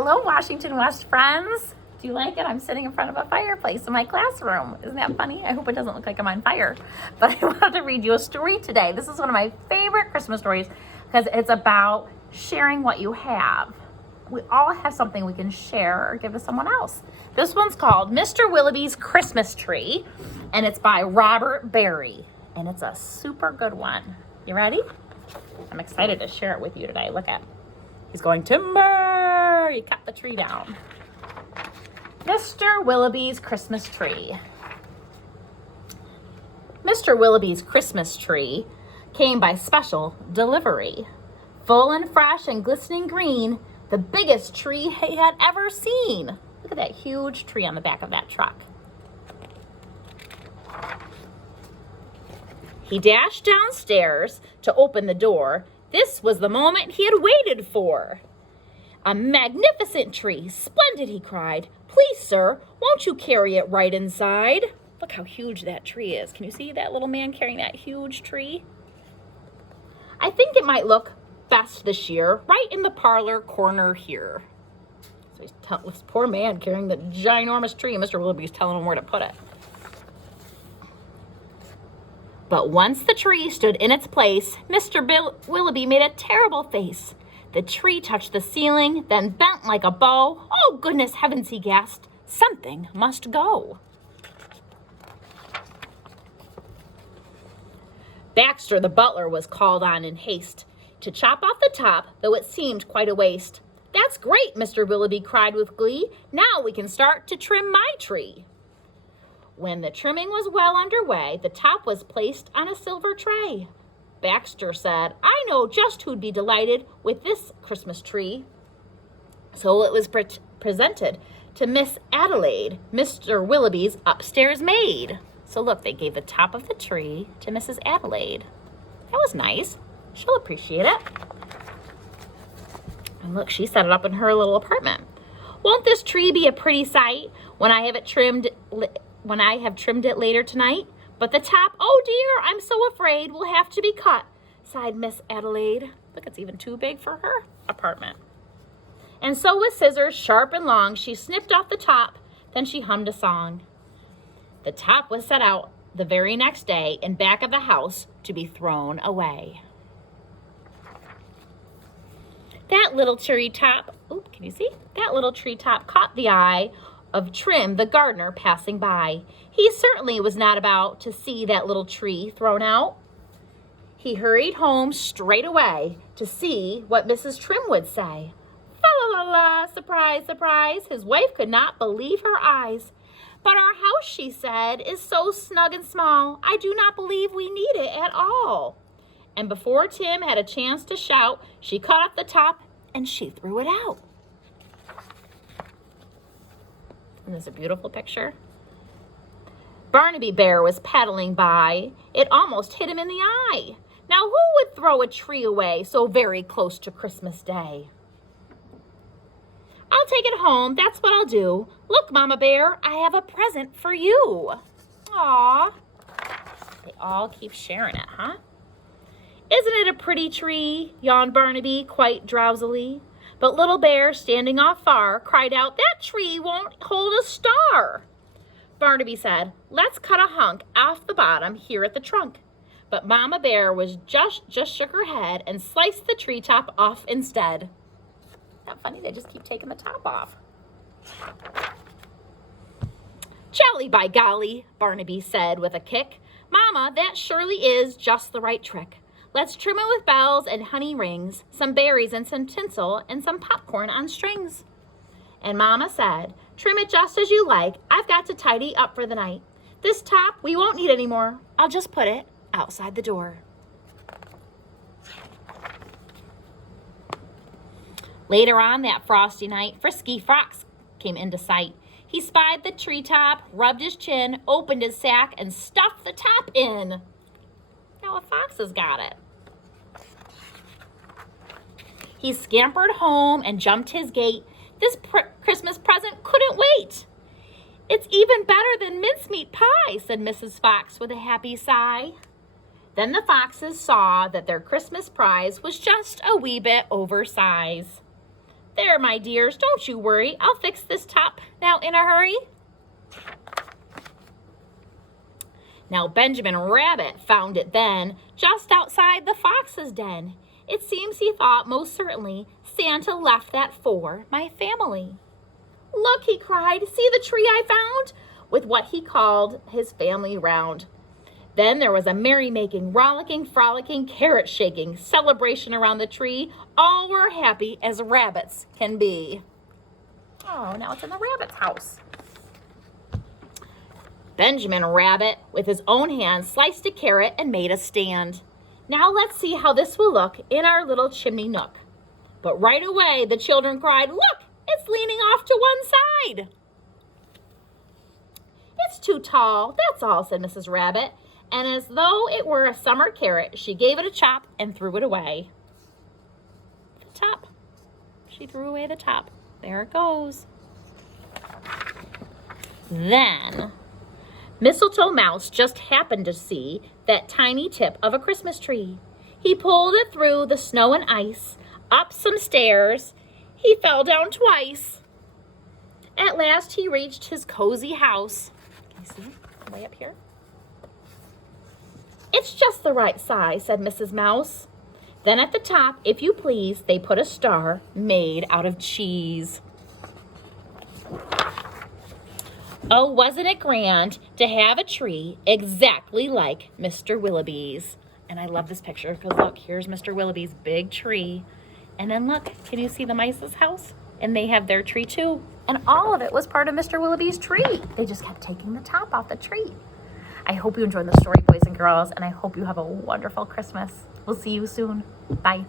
Hello, Washington West friends. Do you like it? I'm sitting in front of a fireplace in my classroom. Isn't that funny? I hope it doesn't look like I'm on fire. But I wanted to read you a story today. This is one of my favorite Christmas stories because it's about sharing what you have. We all have something we can share or give to someone else. This one's called Mr. Willowby's Christmas Tree, and it's by Robert Barry, and it's a super good one. You ready? I'm excited to share it with you today. Look at, he's going timber. He cut the tree down. Mr. Willowby's Christmas Tree. Mr. Willowby's Christmas tree came by special delivery. Full and fresh and glistening green, the biggest tree he had ever seen. Look at that huge tree on the back of that truck. He dashed downstairs to open the door. This was the moment he had waited for. A magnificent tree, splendid, he cried. Please, sir, won't you carry it right inside? Look how huge that tree is. Can you see that little man carrying that huge tree? I think it might look best this year, right in the parlor corner here. So he's telling this poor man carrying the ginormous tree, and Mr. Willowby's telling him where to put it. But once the tree stood in its place, Mr. Willowby made a terrible face. The tree touched the ceiling, then bent like a bow. Oh, goodness heavens, he gasped. Something must go. Baxter, the butler, was called on in haste to chop off the top, though it seemed quite a waste. That's great, Mr. Willowby cried with glee. Now we can start to trim my tree. When the trimming was well underway, the top was placed on a silver tray. Baxter said, I know just who'd be delighted with this Christmas tree. So it was presented to Miss Adelaide, Mr. Willowby's upstairs maid. So look, they gave the top of the tree to Mrs. Adelaide. That was nice. She'll appreciate it. And look, she set it up in her little apartment. Won't this tree be a pretty sight when I have trimmed it later tonight? But the top, oh dear, I'm so afraid will have to be cut, sighed Miss Adelaide. Look, it's even too big for her apartment. And so with scissors sharp and long, she snipped off the top, then she hummed a song. The top was set out the very next day in back of the house to be thrown away. That little tree top, can you see? That little tree top caught the eye of Trim, the gardener, passing by. He certainly was not about to see that little tree thrown out. He hurried home straight away to see what Mrs. Trim would say. Fa-la-la-la, surprise, surprise. His wife could not believe her eyes. But our house, she said, is so snug and small, I do not believe we need it at all. And before Tim had a chance to shout, she cut off the top and she threw it out. Isn't this a beautiful picture? Barnaby Bear was paddling by. It almost hit him in the eye. Now, who would throw a tree away so very close to Christmas Day? I'll take it home. That's what I'll do. Look, Mama Bear, I have a present for you. Aw. They all keep sharing it, huh? Isn't it a pretty tree? Yawned Barnaby quite drowsily. But Little Bear, standing off far, cried out, that tree won't hold a star. Barnaby said, let's cut a hunk off the bottom here at the trunk. But Mama Bear was just shook her head and sliced the treetop off instead. Isn't that funny? They just keep taking the top off. Jolly by golly, Barnaby said with a kick. Mama, that surely is just the right trick. Let's trim it with bells and honey rings, some berries and some tinsel, and some popcorn on strings. And Mama said, trim it just as you like. I've got to tidy up for the night. This top we won't need anymore. I'll just put it outside the door. Later on that frosty night, Frisky Fox came into sight. He spied the treetop, rubbed his chin, opened his sack, and stuffed the top in. Now a fox has got it. He scampered home and jumped his gate. This Christmas present couldn't wait. It's even better than mincemeat pie, said Mrs. Fox with a happy sigh. Then the foxes saw that their Christmas prize was just a wee bit oversized. There, my dears, don't you worry. I'll fix this top now in a hurry. Now Benjamin Rabbit found it then, just outside the fox's den. It seems he thought most certainly Santa left that for my family. Look, he cried, see the tree I found, with what he called his family round. Then there was a merrymaking, rollicking, frolicking, carrot-shaking celebration around the tree. All were happy as rabbits can be. Oh, now it's in the rabbit's house. Benjamin Rabbit, with his own hand, sliced a carrot and made a stand. Now let's see how this will look in our little chimney nook. But right away, the children cried, look, it's leaning off to one side. It's too tall, that's all, said Mrs. Rabbit. And as though it were a summer carrot, she gave it a chop and threw it away. The top. She threw away the top. There it goes. Then Mistletoe Mouse just happened to see that tiny tip of a Christmas tree. He pulled it through the snow and ice, up some stairs. He fell down twice. At last he reached his cozy house. Can you see it? Way up here. It's just the right size, said Mrs. Mouse. Then at the top, if you please, they put a star made out of cheese. Oh, wasn't it grand to have a tree exactly like Mr. Willowby's? And I love this picture because look, here's Mr. Willowby's big tree. And then look, can you see the mice's house? And they have their tree too. And all of it was part of Mr. Willowby's tree. They just kept taking the top off the tree. I hope you enjoyed the story, boys and girls, and I hope you have a wonderful Christmas. We'll see you soon. Bye.